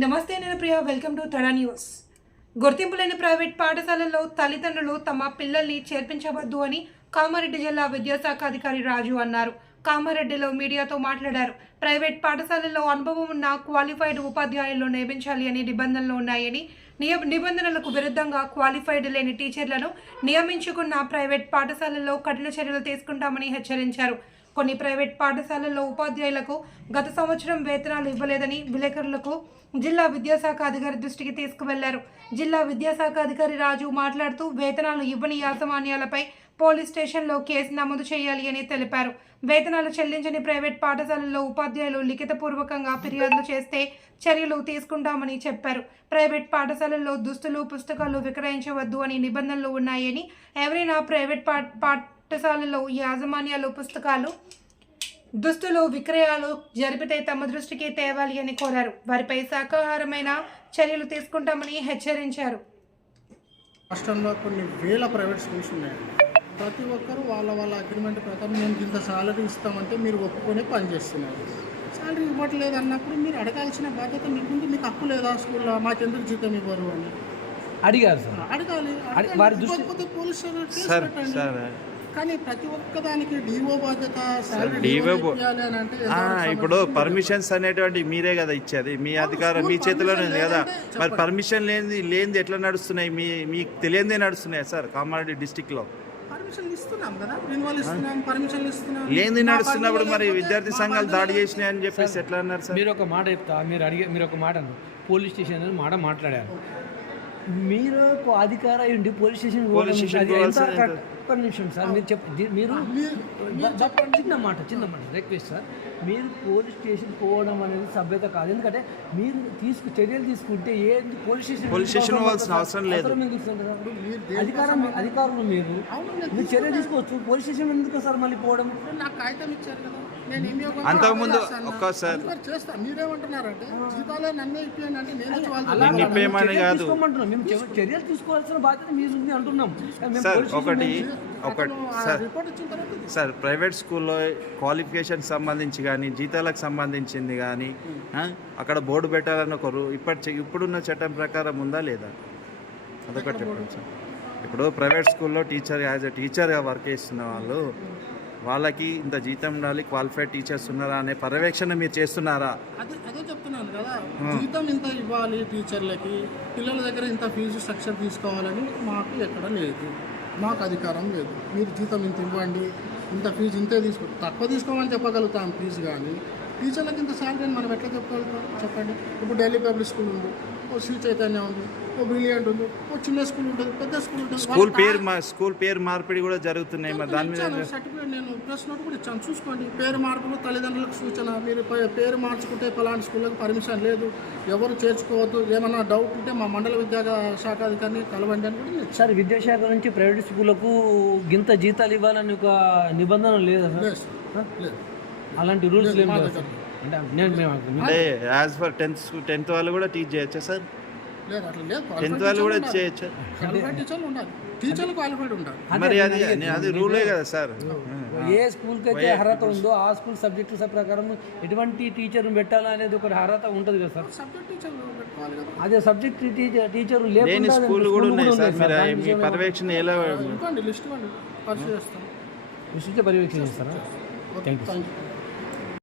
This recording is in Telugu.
నమస్తే నేను Priya welcome to Tada news. గుర్తింపు లేని ప్రైవేట్ పాఠశాలల్లో తల్లిదండ్రులు తమ పిల్లల్ని చేర్పించవద్దు అని కామారెడ్డి జిల్లా విద్యాశాఖ అధికారి రాజు అన్నారు. కామారెడ్డిలో మీడియాతో మాట్లాడారు. ప్రైవేట్ పాఠశాలల్లో అనుభవం ఉన్న క్వాలిఫైడ్ ఉపాధ్యాయులను నియమించాలి అని నిబంధనలు ఉన్నాయని నియ నిబంధనలకు విరుద్ధంగా క్వాలిఫైడ్ లేని టీచర్లను నియమించుకున్న ప్రైవేట్ పాఠశాలల్లో కఠిన చర్యలు తీసుకుంటామని హెచ్చరించారు. కొన్ని ప్రైవేట్ పాఠశాలల్లో ఉపాధ్యాయులకు గత సంవత్సరం వేతనాలు ఇవ్వలేదని విలేకరులకు జిల్లా విద్యాశాఖ అధికారి దృష్టికి తీసుకువెళ్ళారు. జిల్లా విద్యాశాఖ అధికారి రాజు మాట్లాడుతూ వేతనాలు ఇవ్వని యాజమాన్యాలపై పోలీస్ స్టేషన్లో కేసు నమోదు చేయాలి అని తెలిపారు. వేతనాలు చెల్లించని ప్రైవేట్ పాఠశాలల్లో ఉపాధ్యాయులు లిఖితపూర్వకంగా ఫిర్యాదులు చేస్తే చర్యలు తీసుకుంటామని చెప్పారు. ప్రైవేట్ పాఠశాలల్లో దుస్తులు పుస్తకాలు విక్రయించవద్దు అని నిబంధనలు ఉన్నాయని ఎవరైనా ప్రైవేట్ పా పాఠశాలలో యాజమాన్యాలు పుస్తకాలు దుస్తులు విక్రయాలు జరిపితే తమ దృష్టికి తేవాలి అని కోరారు. వారిపై శాఖాహారమైన చర్యలు తీసుకుంటామని హెచ్చరించారు. రాష్ట్రంలో కొన్ని వేల ప్రైవేట్ స్కూల్స్ ఉన్నాయి ప్రతి ఒక్కరు వాళ్ళ వాళ్ళ అగ్రిమెంట్ ప్రకారం మేము ఇంత సాలరీ ఇస్తామంటే మీరు ఒప్పుకొని పని చేస్తున్నారు. సాలరీ ఇవ్వట్లేదు అన్నప్పుడు మీరు అడగాల్సిన బాధ్యత మీకుంది మీకు హక్కు లేదా స్కూల్లో? మాకెందుకు జీతం ఇవ్వరు అని. అడిగారు సార్. అడగాలి. అడి- వారి దృష్టి- పోలీస్ కానీ ప్రతి ఒక్కదానికి డిఓ బాధ్యత ఇప్పుడు? పర్మిషన్స్ అనేటువంటి మీరే కదా ఇచ్చేది. మీ అధికారం మీ చేతిలోనే ఉంది కదా. మరి. పర్మిషన్ లేనిది లేనిది ఎట్లా నడుస్తున్నాయి? మీ మీకు తెలియందే నడుస్తున్నాయి సార్ కామారెడ్డి డిస్టిక్లో పర్మిషన్ ఇస్తున్నాం కదా. రెన్యువల్ ఇస్తున్నాం పర్మిషన్ ఇస్తున్నాం. లేనిది మా నడుస్తున్నప్పుడు మరి విద్యార్థి సంఘాలు దాడి చేసినాయి అని చెప్పేసి ఎట్లా అన్నారు సార్? మీరు ఒక మాట చెప్తా మీరు అడిగే మీరు ఒక మాట పోలీస్ స్టేషన్ మాట మాట్లాడారు. మీరు అధికార ఉండి పోలీస్ స్టేషన్ పోలీస్ స్టేషన్? ఒక్క నిమిషం సార్ మీరు చెప్ప ది- మీరు చిన్న మాట చిన్న మాట రిక్వెస్ట్ సార్. మీరు పోలీస్ స్టేషన్ పోవడం అనేది సభ్యత కాదు. ఎందుకంటే మీరు తీసుకు చర్యలు తీసుకుంటే ఏ పోలీస్ స్టేషన్ పోలీస్ స్టేషన్ అవసరం? లేదు. అధికారం అధికారులు మీరు. మీరు చర్య తీసుకోవచ్చు. పోలీస్ స్టేషన్ ఎందుకు సార్ మళ్ళీ పోవడం? నాకు కాగితం ఇచ్చారు కదా. అంతకుముందు. ఒక్కసారి- చేస్తా? మీరేమంటున్నారంటే జీతాలే నన్నే ఇప్పియండి అంటే నేను వచ్చి వాళ్ళతో అలా నేను మేము ఇప్పేయమని చర్యలు కాదు. చర్యలు తీసుకోవాల్సిన బాధ్యత అంటున్నాం. సార్ ఒకటి ఒకటి సార్ రిపోర్ట్ ఇచ్చిన తర్వాత ఇది. సార్ ప్రైవేట్ స్కూల్లో క్వాలిఫికేషన్ సంబంధించి కానీ జీతాలకు సంబంధించింది కానీ ఆ, అక్కడ బోర్డు పెట్టాలని ఒకరు ఇప్పటి ఇప్పుడున్న చట్టం ప్రకారం ఉందా లేదా? అదొకటి చెప్పండి సార్. ఇప్పుడు ప్రైవేట్ స్కూల్లో టీచర్ యాజ్ ఎ టీచర్గా వర్క్ చేస్తున్న వాళ్ళు వాళ్ళకి ఇంత జీతం ఉండాలి క్వాలిఫైడ్ టీచర్స్ ఉన్నారా అనే పర్యవేక్షణ మీరు చేస్తున్నారా? అదే అదే చెప్తున్నాను కదా. జీతం ఇంత ఇవ్వాలి టీచర్లకి పిల్లల దగ్గర ఇంత ఫీజు స్ట్రక్చర్ తీసుకోవాలని మాకు ఎక్కడ లేదు. మాకు అధికారం లేదు. మీరు జీతం ఇంత ఇవ్వండి ఇంత ఫీజు ఇంతే తీసుకో తక్కువ తీసుకోమని చెప్పగలుగుతాం ఫీజు కానీ. టీచర్లకి ఇంత శాలరీ మనం ఎట్లా చెప్పగలుగుతాం? చెప్పండి. ఇప్పుడు ఢిల్లీ పబ్లిక్ స్కూల్ ఉంది. ఓ శ్రీ చైతన్య ఉంది ఓ బ్రిలియంట్ ఉంది ఓ చిన్న స్కూల్ ఉంటుంది పెద్ద స్కూల్ ఉంటుంది. స్కూల్ పేరు మా స్కూల్ పేరు మార్పిడి కూడా జరుగుతున్నాయి మరి దాని మీద ఇచ్చాను సర్టిఫికేట్ నేను ప్రెస్ నోట్ కూడా ఇచ్చాను. చూసుకోండి పేరు మార్పులు తల్లిదండ్రులకు సూచన మీరు పే- పేరు మార్చుకుంటే పలానా స్కూళ్ళకి పర్మిషన్ లేదు ఎవరు చేర్చుకోవద్దు ఏమన్నా డౌట్ ఉంటే మా మండల విద్యా శాఖ అధికారిని కలవండి అని కూడా నేను ఇచ్చాను. సార్ విద్యాశాఖ నుంచి ప్రైవేట్ స్కూళ్ళకు గింత జీతాలు ఇవ్వాలని ఒక నిబంధన లేదా సార్? లేదు. లేదు. అలాంటి రూల్స్ లేవు మా దగ్గర సార్ అంటే యాజ్ ఫర్ టెన్త్ టెన్త్ వాళ్ళు కూడా టీచ్ చేయొచ్చా సార్ లేదు అట్లా లేదు. టెన్త్ వాళ్ళు కూడా చేయొచ్చా? క్వాలిఫైడ్ టీచర్లు ఉండాలి టీచర్లు క్వాలిఫైడ్ ఉండాలి మరి అది అది రూలే కదా సార్ ఏ స్కూల్కి అయితే అర్హత ఉందో ఆ స్కూల్ సబ్జెక్టు ప్రకారం ఎటువంటి టీచర్ని పెట్టాలా అనేది ఒక అర్హత ఉంటుంది కదా సార్ సబ్జెక్ట్ టీచర్లు పెట్టుకోవాలి కదా. అదే సబ్జెక్ట్ టీచర్ టీచర్ లేని స్కూల్ కూడా ఉన్నాయి సార్ మీరు మీ పర్యవేక్షణ ఎలా లిస్ట్ పరిశీలిస్తాం. పర్యవేక్షణ చేస్తారా? Thank you